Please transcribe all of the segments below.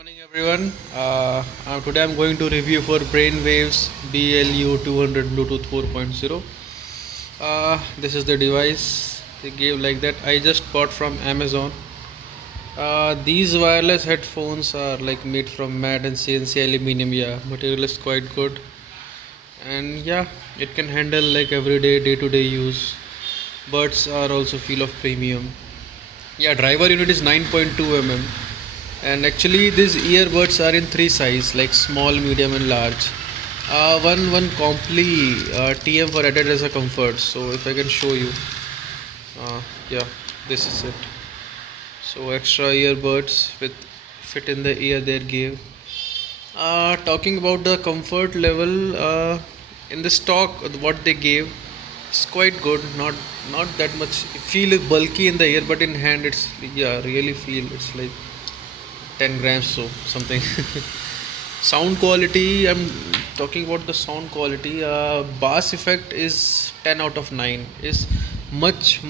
morning, everyone. Today I'm going to review for Brainwaves BLU 200 Bluetooth 4.0. This is the device they gave like that. I just bought from Amazon. These wireless headphones are like made from matte and CNC aluminum. Yeah, material is quite good, and yeah, it can handle like everyday day-to-day use. Buds are also feel of premium. Yeah, driver unit is 9.2 mm, and actually these earbuds are in three size like small, medium and large. One compli TM for added as a comfort. So if I can show you, yeah, this is it. So extra earbuds with fit in the ear they gave. Talking about the comfort level, in the stock what they gave, it's quite good. Not that much. Feel it bulky in the ear, but in hand it's, yeah, really feel it's like 10 grams, so something. Sound quality, I'm talking about the sound quality. Bass effect is 10 out of 9. Is much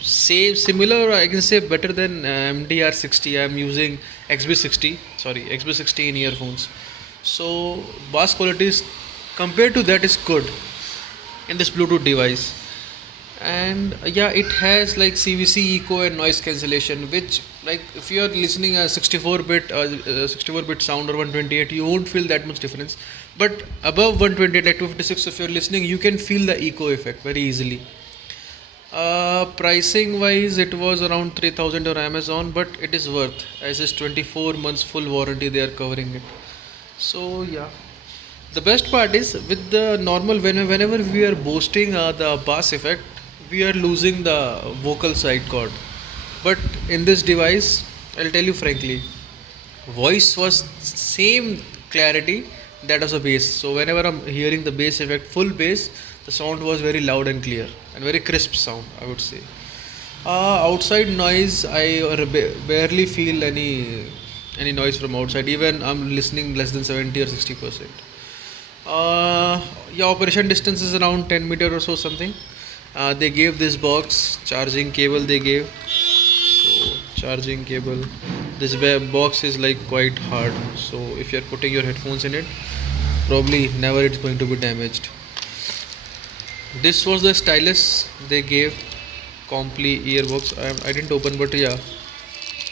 same similar, I can say better than MDR60. I'm using XB60, sorry, XB60 in earphones. So bass quality is, compared to that, is good in this Bluetooth device. And yeah, it has like CVC echo and noise cancellation, which, like, if you are listening a 64-bit sound or 128, you won't feel that much difference. But above 128, like 256, if you're listening, you can feel the echo effect very easily. Pricing wise, it was around 3000 on Amazon, but it is worth, as is 24 months full warranty they are covering it. So yeah, the best part is with the normal, whenever we are boosting the bass effect, we are losing the vocal side chord. But in this device, I'll tell you frankly, voice was same clarity that was a bass. So whenever I'm hearing the bass effect, full bass, the sound was very loud and clear and very crisp sound, I would say. Outside noise, I barely feel any noise from outside. Even I'm listening less than 70 or 60%. Yeah, operation distance is around 10 meter or so something. They gave this box, charging cable they gave. So charging cable, this box is like quite hard, so if you're putting your headphones in it, probably never it's going to be damaged. This was the stylus they gave, Compli earbox. I didn't open, but yeah,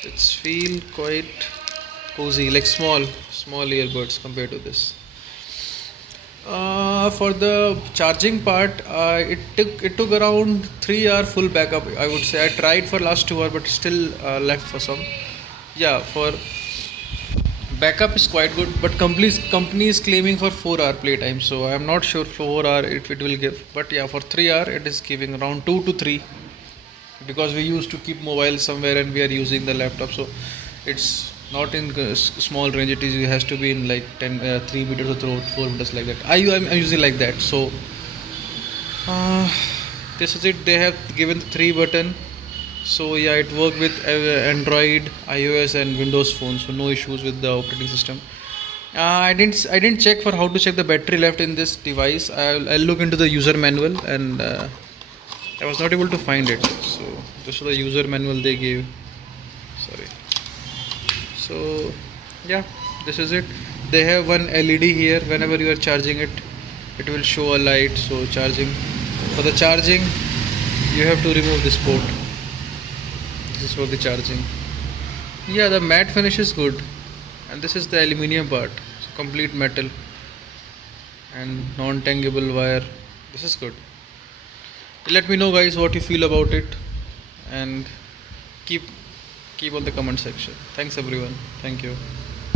it's feel quite cozy, like small earbuds compared to this. For the charging part, it took around 3 hour full backup, I would say. I tried for last 2 hour, but still left for some. Yeah, for backup is quite good, but company is claiming for 4 hour playtime, so I'm not sure 4 hour if it will give. But yeah, for 3 hour it is giving around 2 to 3, because we used to keep mobile somewhere and we are using the laptop, so it's not in small range. It has to be in like 3 meters or 4 meters like that. I'm using like that. So this is it. They have given 3 button. So yeah, it works with Android, iOS and Windows phones, so no issues with the operating system. I didn't check for how to check the battery left in this device. I'll look into the user manual, and I was not able to find it. So this is the user manual they gave. Sorry. So yeah, this is it. They have one LED here. Whenever you are charging it, it will show a light. So charging, for the charging, you have to remove this port. This is for the charging. Yeah, the matte finish is good, and this is the aluminium part, so complete metal and non-tangible wire. This is good. Let me know, guys, what you feel about it, and keep on the comment section. Thanks everyone. Thank you.